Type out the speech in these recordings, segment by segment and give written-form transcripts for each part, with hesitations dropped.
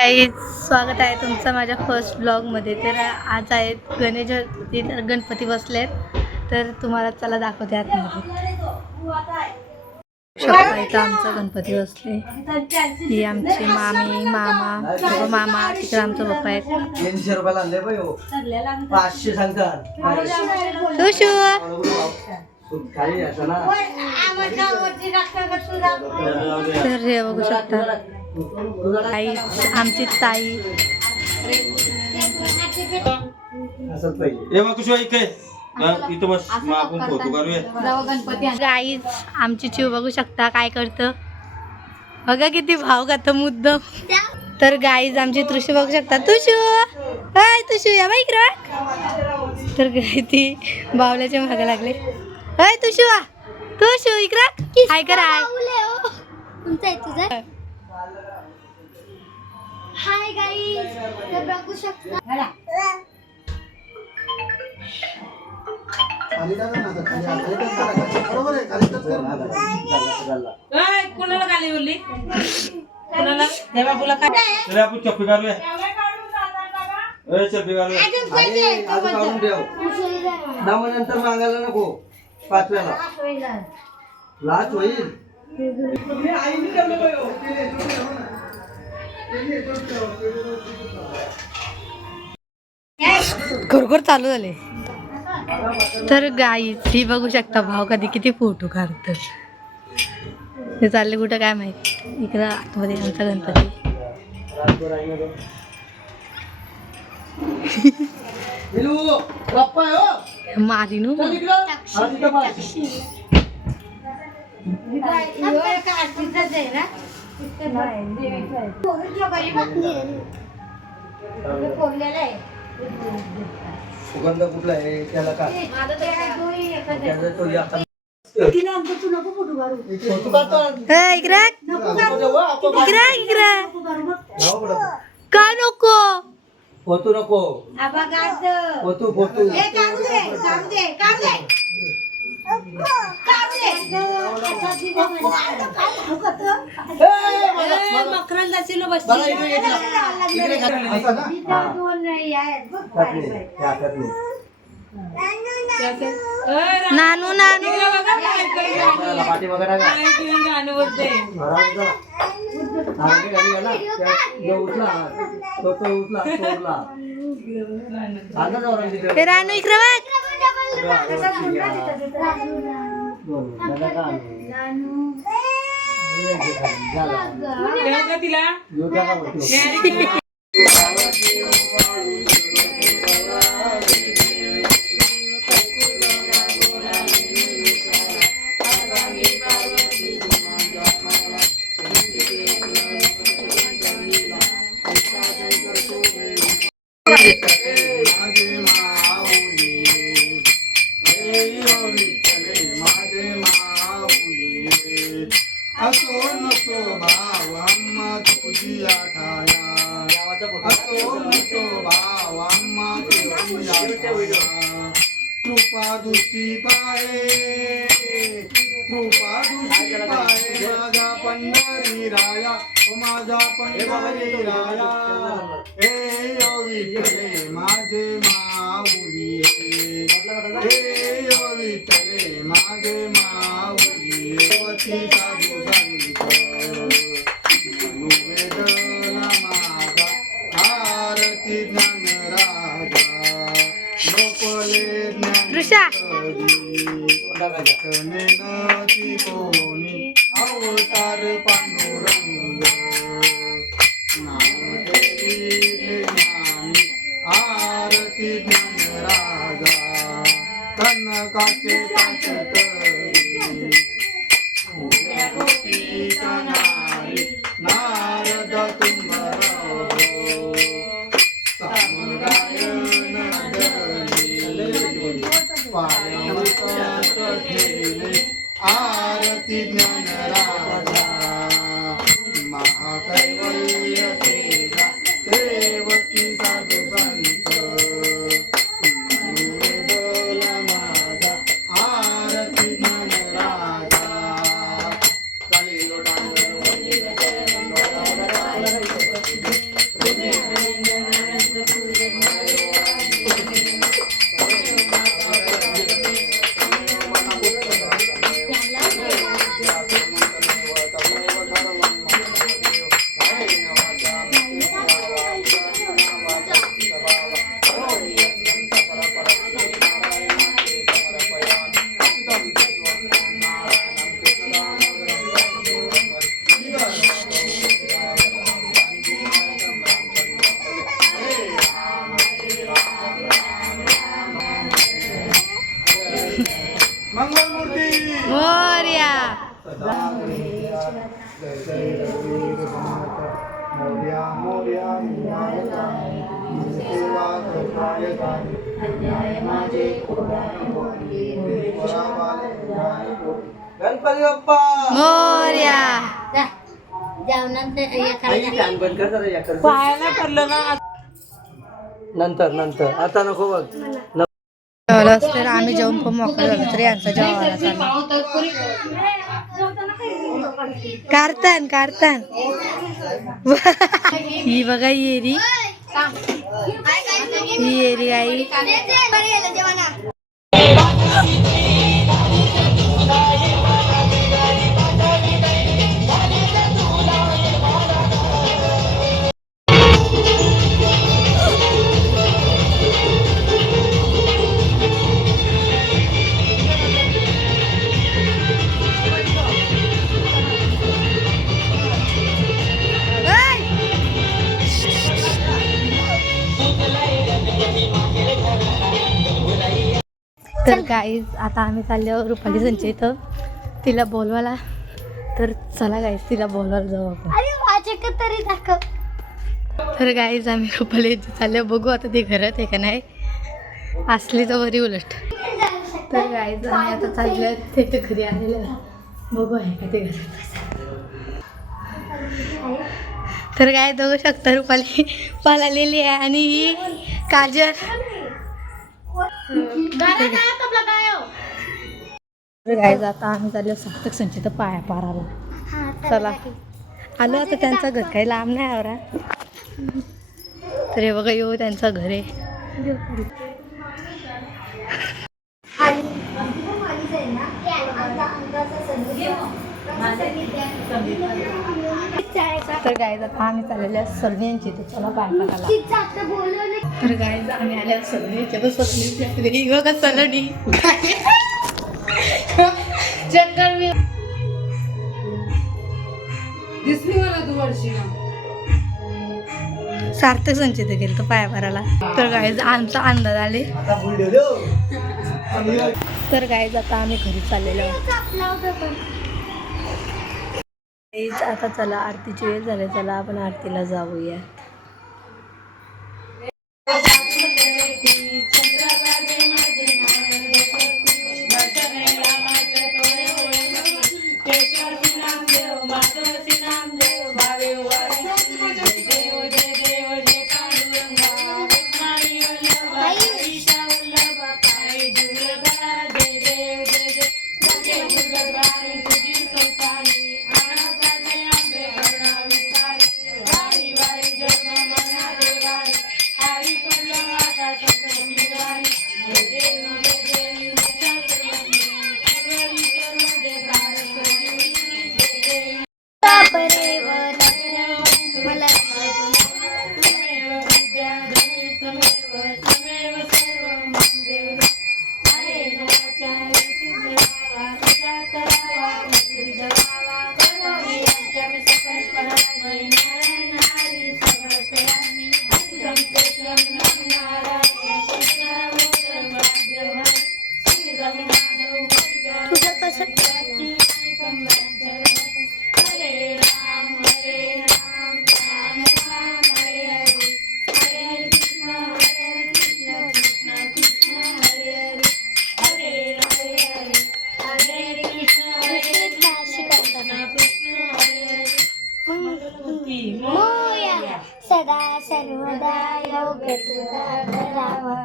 काही स्वागत आहे तुमचं माझ्या फर्स्ट ब्लॉगमध्ये. तर आज आहेत गणेश चतुर्थी, तर गणपती बसलेत, तर तुम्हाला चला दाखवते आतमध्ये. शकता इथं आमचा गणपती बसले. ही आमची मामी मामा मामा तिकडे आमचा पप्पा आहेत. 300 रुपयाला आणले बाई हो. 500 सांगतात. तुशू काही असं ना. तर हे बघू शकता आई आमची ताई. असंच पाहिजे. ए मग कुशवा इथे इथं बस मग आपण फोटो काढूया. गाईज आमची चिव बघू शकता काय करतं बघा, किती भाव खातं मुद्दाम. तर गाईज आमची तुळशी बघू शकता. तुशू हाय तुशू या बाईक राख. तर गाई ती बावल्याच्या मागे लागले. हाय तुशू तुशू इकडे हाय कर हाय. हाय गाईज, तर बघू शकता कोणाला खाली बोलली कोणाला देवा बोला काय चला आपण चप्पी काढूया. ए चप्पी काढूया. आज काढून ठेव. नंतर मागायला नको. 5व्याला लाच होईल. खरोखर चालू झाले. तर गाईज ही बघू शकता भाव कधी किती फोटो काढतात. हे चालले कुठं काय माहित. इकडं आतमध्ये आमचा गणपती. मारीनू सुगंध कुठला आहे त्याला का का नको फोटो नको. फोटो फोटो नानू नानू पाठी वगैरे उठला उठला हे रानू इकडे बघ. तिला असो नसो भाव अम्मा तुझी आठाया, असो नसो भाव अम्मा तुझी आठाया. कृपा दुषी पाहे, कृपा दुषी पाहे माझा पंढरी राया, माझा पंढरी राया. हे विठ्ठले माझे माऊली, हे विठ्ठले माझे माऊली. साधू संत वेदना माझा आरती ज्ञान राजा, लोकले ज्ञान ती कोणी अवतार पांडुरंग. नाव ठेविले ज्ञानी आरती ज्ञान राजा, कनकाचे काच करी नारद तुंबर समुदायन आरती ज्ञान राजा, महाकैवल्य तेजा देवकी साधू संत. माझा आरती ज्ञान राजा. चालेल मोरया विनायकाय सेवा करणायकाय अन्याय माझे गणपती बाप्पा मोरया. आई, फॅन बंद कर जरा, या कर. पाहायला पडलं ना नंतर नंतर आता नको बघ. जेवलं तर आम्ही जेवण पण मोकळं झालो तरी यांचा जेवायला चालू. कारतन कारतन ही बघा येरी, ही येरी आई. तर गाईज आता आम्ही चाललो रुपाली संचय इथं तिला बोलवायला. तर चला गाईज तिला बोलवायला जाऊ आपण. अरे माझ्याकडे तरी दाखव. तर गाईज आम्ही रुपाली इथे चाललो. बघू आता ती घरात आहे का नाही, असली तर बरी उलट. तर गाईज आम्ही आता चाललो त्याच्या घरी आलेलं. बघू आहे का ते घरात. तर काय बघू शकता रुपाली पळालेली आहे आणि ही काजल. गाईज आता आम्ही चाललो सार्थक संचित पाया पाराला. चला आलो आता. त्यांचं घर काही लांब नाही आवरा. तर हे बघा येऊ त्यांचं घर आहे. तर गाईज आता आम्ही चाललेल्या सर्दियांची तर चला पाया पाराला. तर गाईज आम्ही आल्या सर्दियांच्या तर सर्दी बघा सलडी जंगल मी दिसली मला तू वर्षी सार्थक संचित गेलं तर पाया पाराला. तर गाईज आमचा अंदाज आले. तर गाईज आता आम्ही घरी चाललेलो आहोत. गाईज आता चला आरतीची वेळ झाली. चला आपण आरतीला जाऊया. सदा सर्वदा योग्य तुझा करावा.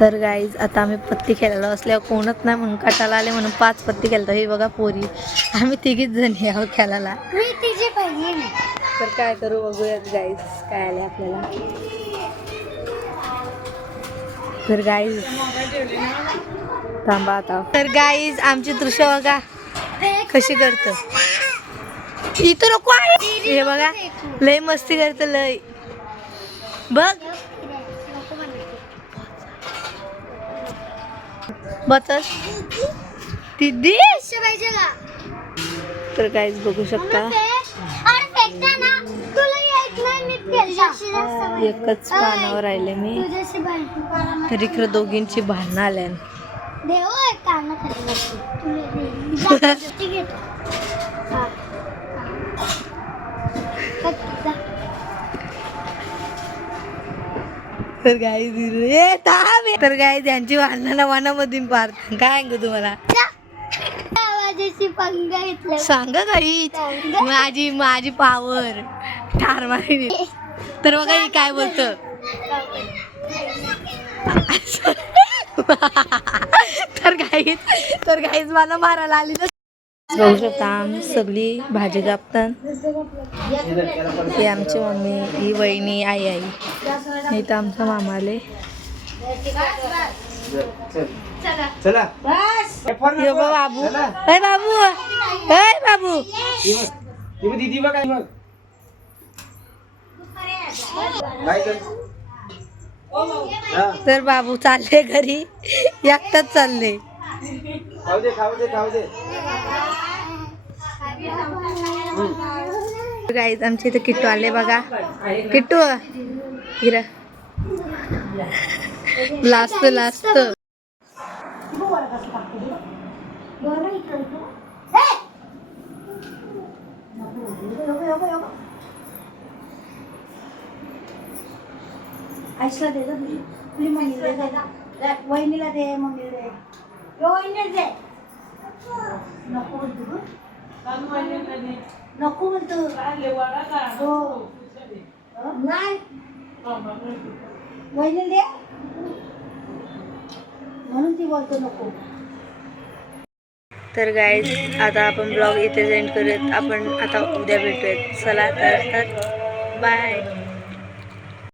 तर गाईज आता आम्ही पत्ती खेळायला असल्यावर कोणच नाही म्हणून कटाला आले म्हणून 5 पत्ती खेळतो. हे बघा पोरी आम्ही 3घीच जणी आहोत खेळायला. मी तिची बहीण आहे. तर काय करू बघूयात गाईज काय आले आपल्याला. तर गाईज थांबा आता. तर गाईज आमची दृश्य बघा कशी करतं. इथं नको आहे. हे बघा लय मस्ती करतं लय. बघ बचत दीदी. तर गाईज बघू शकता एकच पानावर राहिले मी. तर इकडे दोघींची भांडणं आल्या. देव एक कान खाली तुला दे. जा, घे तो. हा. जा. तर गाईज यांची भांडणं मनामधून पार काय सांगू तुम्हाला आवाजाची पंगा घेतला. सांग गाईज माझी पावर ठार मारी. तर बघा ही काय बोलतं. तर गाईज मला मारायला आली. बघू शकता सगळी भाजी कापतात. ही आमची मम्मी, ही वहिनी, आई इथं आमचा मामा आले. चला यो बा बाबू, अय बाबू, अय बाबू. दीदी बघा मग काय कर. तर बाबू चालले घरी, एकटाच चालले. खाऊ दे गाईज आमच्या इथे किट्टू आले बघा. किट्टू हिरा लास्ट आईला दे जा तुझी मम्मीला दे. वहिनीला दे, मम्मीला दे. वहिनीला दे. नको बोलतो नको बोलतो. हो नाही वहिनीला दे म्हणून ती बोलतो नको. तर गाईज आता आपण ब्लॉग इथे एंड करूयात. आपण आता उद्या भेटूयात. चला तर बाय.